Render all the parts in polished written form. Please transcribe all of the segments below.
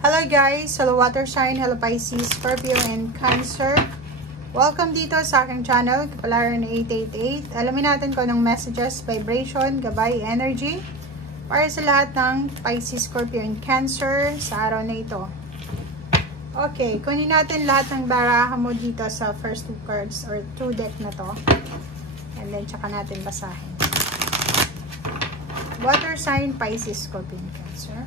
Hello guys! Hello water sign, hello Pisces, Scorpio, and Cancer. Welcome dito sa aking channel, Kapalaran 888. Alamin natin kung anong messages, vibration, gabay, energy para sa lahat ng Pisces, Scorpio, and Cancer sa araw na ito. Okay, kunin natin lahat ng baraha mo dito sa first two cards or two deck na to. And then, tsaka natin basahin. Water sign, Pisces, Scorpio, and Cancer.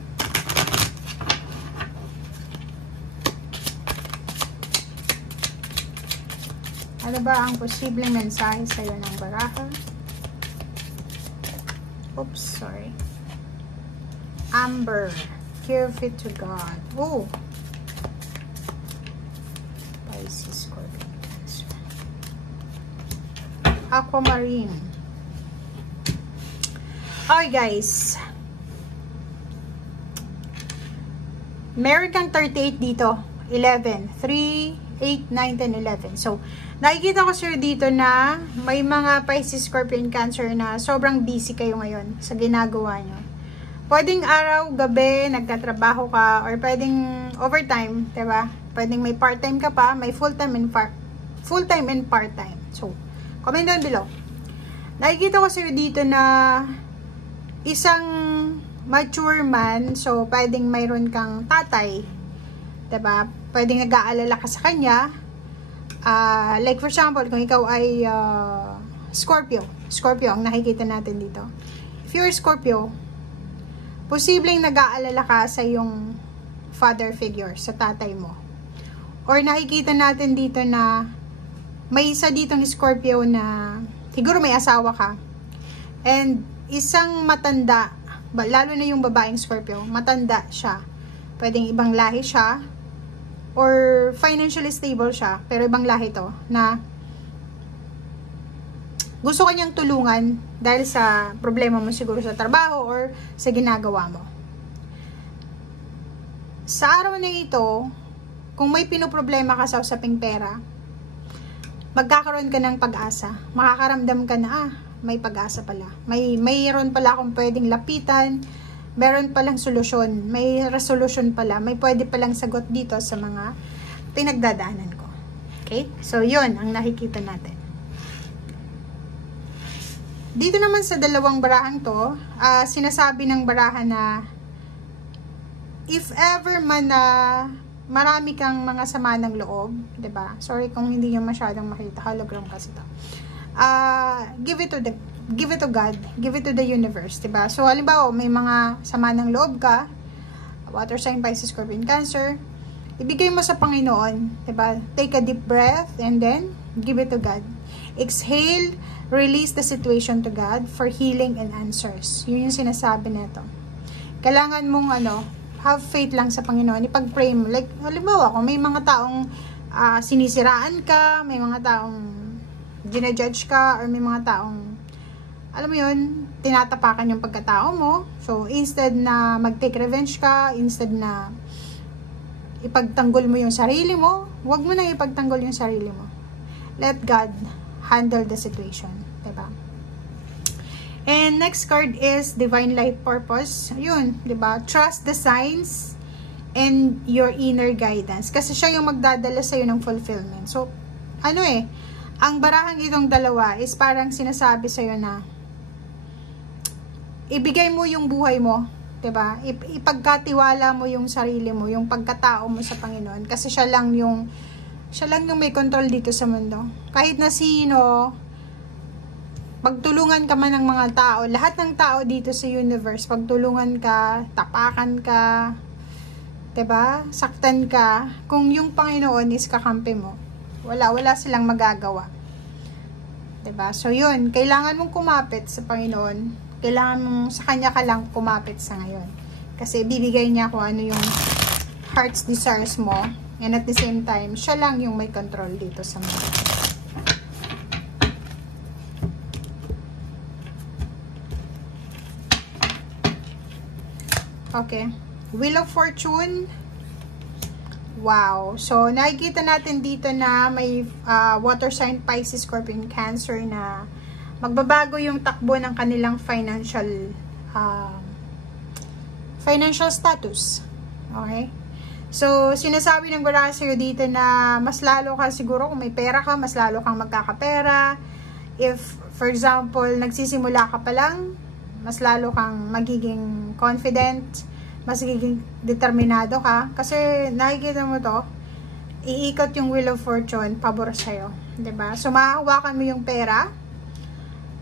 Ano ba ang posibleng mensahe sa iyo ng baraha? Oops, sorry. Amber, give it to God. Oh! Pisces, Scorpio, Cancer. Aquamarine. Okay, guys. Meron kang 38 dito. 11. 3, 8, 9, 10, 11. So, nakikita ko sir dito na may mga Pisces, Scorpio, and Cancer na sobrang busy kayo ngayon sa ginagawa nyo. Pwedeng araw, gabi, nagtatrabaho ka, or pwedeng overtime, diba? Pwedeng may part-time ka pa, may full-time and part-time. So, comment down below. Nakikita ko sir dito na isang mature man, so pwedeng mayroon kang tatay, diba? Pwedeng nag-aalala ka sa kanya. Like for example, kung ikaw ay Scorpio ang nakikita natin dito. If you're Scorpio, posibleng nag-aalala ka sa iyong father figure, sa tatay mo. Or nakikita natin dito na may isa ditong Scorpio na siguro may asawa ka. And isang matanda, lalo na yung babaeng Scorpio, matanda siya. Pwedeng ibang lahi siya, or financially stable siya, pero ibang lahi to, na gusto kanyang tulungan dahil sa problema mo siguro sa trabaho or sa ginagawa mo. Sa araw na ito, kung may pinoproblema ka sa usaping pera, magkakaroon ka ng pag-asa. Makakaramdam ka na, may pag-asa pala. Mayroon pala akong pwedeng lapitan, meron palang solusyon, may resolution pala, may pwede palang sagot dito sa mga pinagdadaanan ko. Okay? So, yun ang nakikita natin. Dito naman sa dalawang barahang to, sinasabi ng baraha na if ever man na marami kang mga sama ng loob, 'di ba? Sorry kung hindi niyo masyadong makita, hologram kasi to. Give it to God, give it to the universe, diba? So, halimbawa, may mga sama ng loob ka, water sign, Pisces, Scorpio, and Cancer, ibigay mo sa Panginoon, diba? Take a deep breath, and then, give it to God. Exhale, release the situation to God for healing and answers. Yun yung sinasabi nito. Kailangan mong, have faith lang sa Panginoon, ipag-pray mo. Like, halimbawa, kung may mga taong sinisiraan ka, may mga taong ginajudge ka, or may mga taong alam mo yun, tinatapakan yung pagkatao mo. So, instead na mag-take revenge ka, instead na ipagtanggol mo yung sarili mo, huwag mo na ipagtanggol yung sarili mo. Let God handle the situation. Diba? And next card is Divine Life Purpose. Yun, diba? Trust the signs and your inner guidance. Kasi siya yung magdadala sa'yo ng fulfillment. So, ang barahang itong dalawa is parang sinasabi sa'yo na ibigay mo yung buhay mo, 'di ba? Ipagkatiwala mo yung sarili mo, yung pagkatao mo sa Panginoon kasi siya lang yung may control dito sa mundo. Kahit na sino, pagtulungan ka man ng mga tao, lahat ng tao dito sa universe, pagtulungan ka, tapakan ka, 'di ba? Saktan ka, kung yung Panginoon is kakampi mo, wala silang magagawa. 'Di ba? So 'yun, kailangan mong kumapit sa Panginoon. Kailangan mong sa Kanya ka lang kumapit sa ngayon. Kasi bibigay niya kung ano yung heart's desires mo. And at the same time, siya lang yung may control dito sa mundo. Okay. Wheel of Fortune. Wow. So, nakikita natin dito na may water sign, Pisces, Scorpio, and Cancer na magbabago yung takbo ng kanilang financial status. Okay? So, sinasabi ng baraha sa'yo dito na mas lalo ka siguro, kung may pera ka, mas lalo kang magkakapera. If, for example, nagsisimula ka pa lang, mas lalo kang magiging confident, mas magiging determinado ka. Kasi, nakikita mo to, iikot yung Wheel of Fortune, pabor sa'yo. Diba? So, mahahawakan mo yung pera,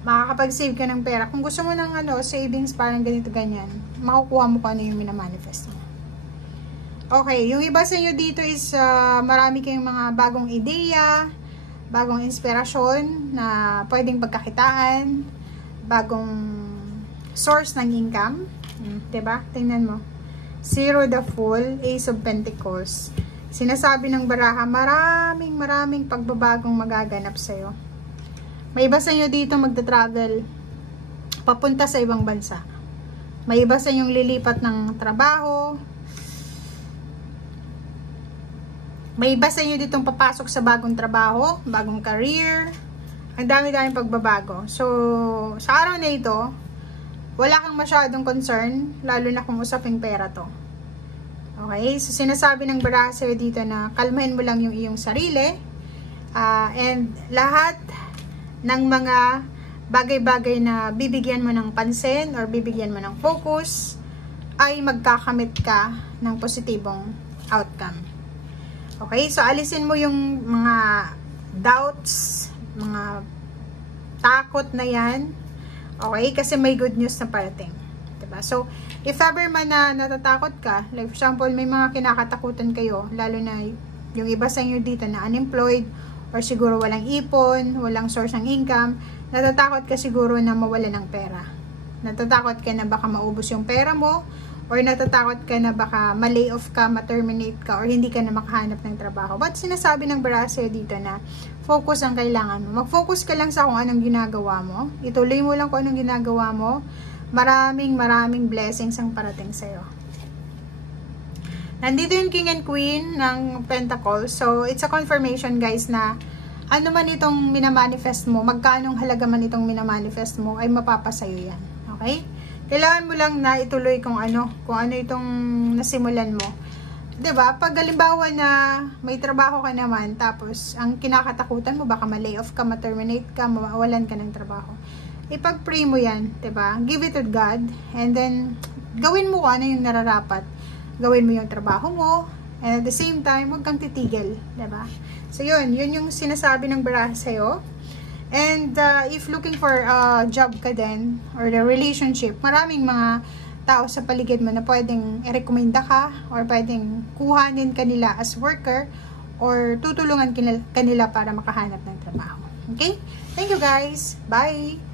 makakapag-save ka ng pera. Kung gusto mo ng savings, parang ganito, ganyan, makukuha mo kung ano yung minamanifest mo. Okay, yung iba sa inyo dito is marami kayong mga bagong ideya, bagong inspirasyon na pwedeng pagkakitaan, bagong source ng income. Diba? Tingnan mo. Zero the Fool, Ace of Pentacles. Sinasabi ng baraha, maraming pagbabagong magaganap sa'yo. May iba sa inyo dito magta-travel papunta sa ibang bansa. May iba sa inyong lilipat ng trabaho. May iba sa inyo ditong papasok sa bagong trabaho, bagong career. Ang dami-daming pagbabago. So, sa araw na ito, wala kang masyadong concern, lalo na kung usaping pera to. Okay? So, sinasabi ng baraha sa'yo dito na kalmahin mo lang yung iyong sarili. And lahat ng mga bagay-bagay na bibigyan mo ng pansin or bibigyan mo ng focus ay magkakamit ka ng positibong outcome. Okay, so alisin mo yung mga doubts, mga takot na yan. Okay, kasi may good news na parating. Diba? So, if ever man na natatakot ka, like for example, may mga kinakatakutan kayo, lalo na yung iba sa inyo dito na unemployed, or siguro walang ipon, walang source ng income, natatakot ka siguro na mawala ng pera. Natatakot ka na baka maubos yung pera mo, or natatakot ka na baka ma-lay off ka, ma-terminate ka, or hindi ka na makahanap ng trabaho. But sinasabi ng baraha sa'yo dito na focus ang kailangan mo. Mag-focus ka lang sa kung anong ginagawa mo. Ituloy mo lang kung anong ginagawa mo. Maraming blessings ang parating sa'yo. Nandito yung King and Queen ng Pentacles. So, it's a confirmation guys na ano man itong minamanifest mo, magkanong halaga man itong minamanifest mo, ay mapapasayo yan. Okay? Kailangan mo lang na ituloy kung ano itong nasimulan mo. 'Di ba? Pag halimbawa na may trabaho ka naman, tapos ang kinakatakutan mo, baka ma-lay off ka, ma-terminate ka, mawalan ka ng trabaho. Ipag-pray mo yan, 'di ba? Give it to God, and then gawin mo kung ano yung nararapat. Gawin mo yung trabaho mo, and at the same time, huwag kang titigil, 'di ba? So yun yung sinasabi ng baraha sa'yo. And if looking for a job ka din, or the relationship, maraming mga tao sa paligid mo na pwedeng i-recommenda ka, or pwedeng kuhanin kanila as worker, or tutulungan kanila para makahanap ng trabaho. Okay? Thank you guys. Bye!